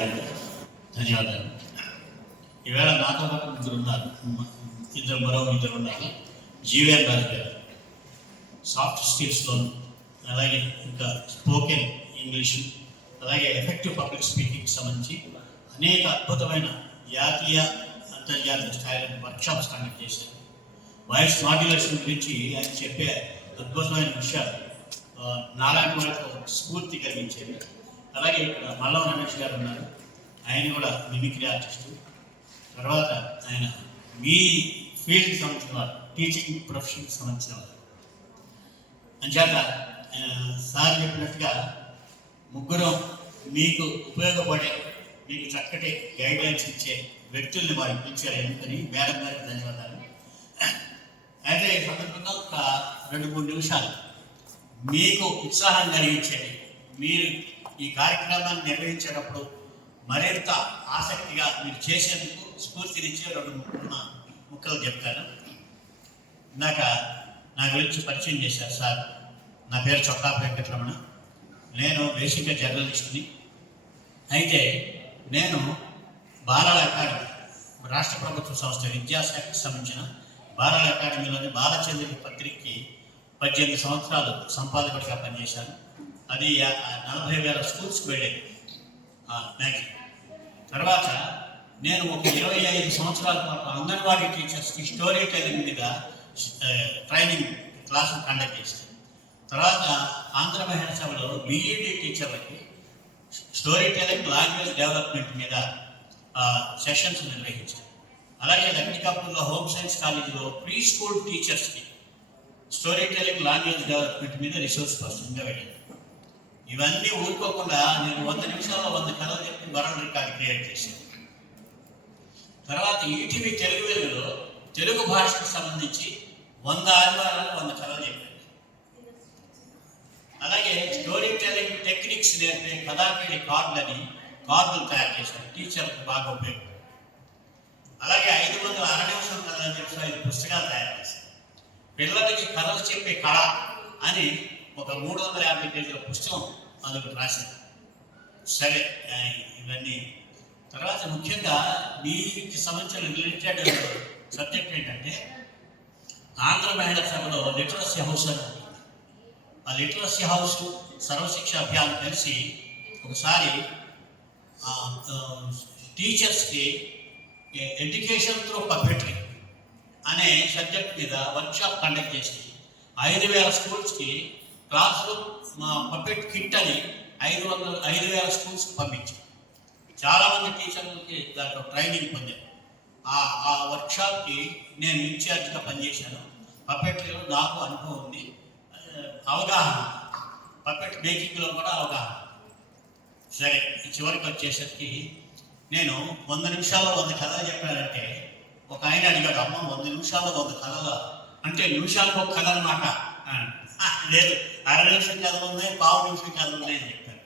గారు ధన్యవాదాలు. ఈవేళ నాతో పాటు ముగ్గురు ఉన్నారు, మరో ఇద్దరు ఉన్నారు. జీవన్ రాజు గారు సాఫ్ట్ స్కిల్స్లో, అలాగే ఇంకా స్పోకెన్ ఇంగ్లీషు, అలాగే ఎఫెక్టివ్ పబ్లిక్ స్పీకింగ్కి సంబంధించి అనేక అద్భుతమైన జాతీయ అంతర్జాతీయ స్థాయిలో వర్క్షాప్స్ కండక్ట్ చేశారు. వాయిస్ మాడ్యులేషన్ గురించి ఆయన చెప్పే అద్భుతమైన విషయాలు నాలాంటి వాళ్ళకి స్ఫూర్తి కలిగించేవి. అలాగే ఇక్కడ మల్లం రమేష్ గారు ఉన్నారు, ఆయన కూడా మిమిక్రీ ఆర్టిస్టు. తర్వాత ఆయన మీ ఫీల్డ్కి సంబంధించిన వారు, టీచింగ్ ప్రొఫెషన్కి సంబంధించిన వారు. అంచేత సార్ చెప్పినట్టుగా ముగ్గురు మీకు ఉపయోగపడే, మీకు చక్కటి గైడ్లైన్స్ ఇచ్చే వ్యక్తుల్ని వారు పిలిచారు. ఎందుకని మేడం గారికి ధన్యవాదాలు. అయితే ఈ సందర్భంగా ఒక 2-3 నిమిషాలు మీకు ఉత్సాహం కలిగించేది, మీరు ఈ కార్యక్రమాన్ని నిర్వహించేటప్పుడు మరింత ఆసక్తిగా మీరు చేసేందుకు స్ఫూర్తినిచ్చే 2-3 ముక్కలు చెప్తాను. ఇందాక నా గురించి పరిచయం చేశారు సార్. నా పేరు చొక్కా వెంకటరమణ. నేను బేసిక్గా జర్నలిస్ట్ని. అయితే నేను బాలల అకాడమీ, రాష్ట్ర ప్రభుత్వ సంస్థ విద్యాశాఖకు సంబంధించిన బాలల అకాడమీలోని బాలచంద్రుడి పత్రికకి 18 సంవత్సరాలు సంపాదకుడిగా పనిచేశాను. అది 40,000 స్కూల్స్కి వెళ్ళేది మ్యాగజైన్. తర్వాత నేను ఒక 25 సంవత్సరాల పాటు అంగన్వాడీ టీచర్స్కి స్టోరీ టెల్లింగ్ మీద ట్రైనింగ్ క్లాసులు కండక్ట్ చేశాను. తర్వాత ఆంధ్ర మహిళా సభలో బీఈడీ టీచర్లకి స్టోరీ టెల్లింగ్, లాంగ్వేజ్ డెవలప్మెంట్ మీద సెషన్స్ నిర్వహించాను. అలాగే లక్నీకాపూర్లో హోమ్ సైన్స్ కాలేజీలో ప్రీ స్కూల్ టీచర్స్కి స్టోరీ టెల్లింగ్, లాంగ్వేజ్ డెవలప్మెంట్ మీద రిసోర్స్ పర్సన్గా వెళ్ళాను. ఇవన్నీ ఊరుకోకుండా నేను 100 నిమిషాల్లో 100 కథలు చెప్పి వరల్డ్ రికార్డ్ క్రియేట్ చేశాను. తర్వాత ఈటీవీ తెలుగు వెలుగులో తెలుగు భాషకు సంబంధించి 100 ఆదివారాలు 100 కథలు చెప్పాను. అలాగే స్టోరీ టెల్లింగ్ టెక్నిక్స్ నేర్పే కథాపీడి కార్డులు తయారు చేశాను, టీచర్లకు బాగా ఉపయోగపడు. అలాగే 500 అర నిమిషం కథలు చెప్పి 5 పుస్తకాలు తయారు చేశాను. పిల్లలకి కథలు చెప్పే కళ అని ఒక 350 పేజీల పుస్తకం అందుకు రాశాను. సరే, ఇవన్నీ తర్వాత ముఖ్యంగా దీనికి సంబంధించిన రిలేటెడ్ సబ్జెక్ట్ ఏంటంటే, ఆంధ్ర మహిళా సభలో లిటరసీ హౌస్ అని, ఆ లిటరసీ హౌస్ సర్వశిక్ష అభియాన్ కలిసి ఒకసారి టీచర్స్కి ఎడ్యుకేషన్ త్రూ పపెట్రీ అనే సబ్జెక్ట్ మీద వర్క్షాప్ కండక్ట్ చేసి 5,000 స్కూల్స్కి క్లాస్ రూమ్ పపెట్ కిట్ అని 5,000 స్కూల్స్కి పంపించాం. చాలామంది టీచర్లకి దాంట్లో ట్రైనింగ్ పొందాను. ఆ వర్క్షాప్కి నేను ఇన్ఛార్జ్గా పనిచేశాను. పపెట్రీలో నాకు అనుభవం ఉంది, అవగాహన, పపెట్ మేకింగ్లో కూడా అవగాహన. సరే, చివరికి వచ్చేసరికి నేను 100 నిమిషాల్లో 100 కథలు చెప్పానంటే ఒక ఆయన అడిగాడు, అమ్మ 100 నిమిషాల్లో 100 కథలు అంటే నిమిషాలకు ఒక కథ అన్నమాట. లేదు, అర నిమిషం కథలు ఉన్నాయి, పావు నిమిషం కథలు ఉన్నాయి అని చెప్పాను.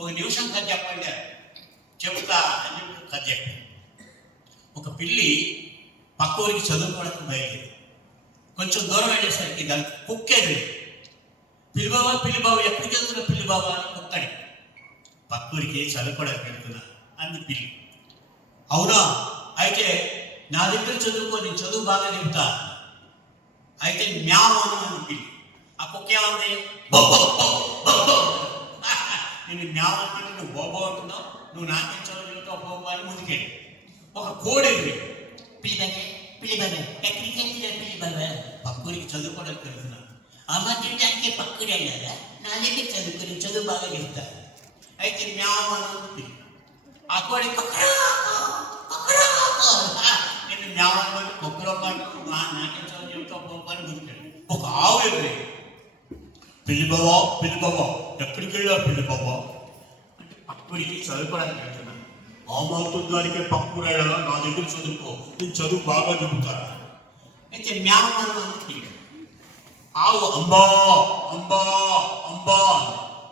1 నిమిషం కథ చెప్పండి, చెబుతా అని చెప్పి కథ చెప్పాను. ఒక పిల్లి పక్క ఊరికి చదువుకోవడానికి బయలుదేరి కొంచెం దూరం వెళ్ళేసరికి దానికి కుక్కేది. పిల్లిబాబు ఎక్కడికి వెళ్తున్నా పిల్లిబాబు అని కుక్కడి. పక్కూరికి చదువుకోవడానికి వెళ్తున్నా అంది పిల్లి. అవునా, అయితే నా దగ్గర చదువుకో, నేను చదువు బాగా చెబుతా. అయితే మ్యావ్ అని పిల్లి. ఆ కుక్క ఏమంది, నేను మ్యావ్ అంటే నువ్వు బోబో అంటున్నావు, నువ్వు నాకేం చదువు చెబుతావు బోబో అని ముందుకెళ్ళి ఒక కోడి పిల్లిబాబే ఎక్కడికి వెళ్తున్నా పిల్లిబాబా, పక్కూరికి చదువుకోవడానికి వెళ్తున్నా. అమ్మ తింటానికి పక్కూరి వెళ్ళారా, నా దగ్గర చదువుకుని చదువు బాగా చెబుతా. అయితే మ్యావ్ అని ఆ కోడి నేను మ్యావ్ కుక్కలో పాటు నాకేం చదువు చెబుతా పోని ముందుకెళ్ళి ఒక ఆవు ఎదురు, పిల్లిబాబా ఎక్కడికి వెళ్ళావు పిల్లిబాబా అంటే పక్కూరికి చదువుకోవడానికి వెళ్తున్నాను. ఆమవుతుందానికే పక్కూరు వెళ్ళాలా, నా దగ్గర చదువుకో, నేను చదువు బాగా చెబుతా. అయితే మ్యావ్ అని ఆవు అంబా అంబా అంబా,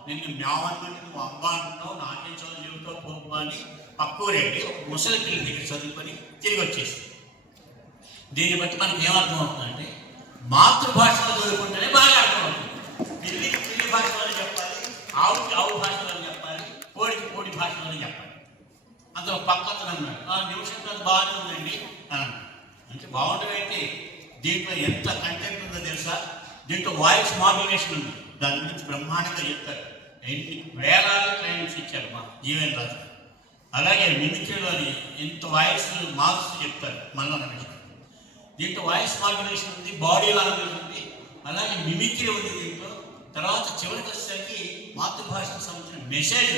నిన్ను మ్యావ్ అంటే నువ్వు అంబా అంటున్నావు, నాకేం చదువు చెబుతావు పోపు అని పక్కూరెళ్ళి ఒక ముసలి పిల్లి దగ్గర చదువుకొని తిరిగి వచ్చేసి. దీన్ని బట్టి మనకి ఏమర్థం అవుతుందంటే, మాతృభాషలో చదువుకుంటేనే బాగా అర్థమవుతుంది. పిల్లికి పిల్లి భాషలోనే చెప్పాలి, ఆవుకి ఆవు భాషలోనే చెప్పాలి, కోడికి కోడి భాషలోనే చెప్పాలి. అందులో పక్కన అన్నాడు ఆ నిమిషం కాదు బాగానే ఉందండి అన్నాడు. అంటే బాగుండడం ఏంటి, దీంట్లో ఎంత కంటెంట్ ఉందో తెలుసా, దీంట్లో వాయిస్ మాడ్యులేషన్ ఉంది, దాని గురించి బ్రహ్మాండంగా చెప్తారు. ఎన్ని వేలాది ట్రైనింగ్స్ ఇచ్చారు మా జీవన్ రాజు. అలాగే మిమిక్రీలోని ఇంత వాయిస్ మార్క్స్ చెప్తారు మళ్ళీ రమేష్ గారు. దీంట్లో వాయిస్ మాడ్యులేషన్ ఉంది, బాడీ లాంగ్వేజ్ ఉంది, అలాగే మిమిక్రీ ఉంది దీంట్లో. తర్వాత చివరికి వచ్చేసరికి మాతృభాషకు సంబంధించిన మెసేజ్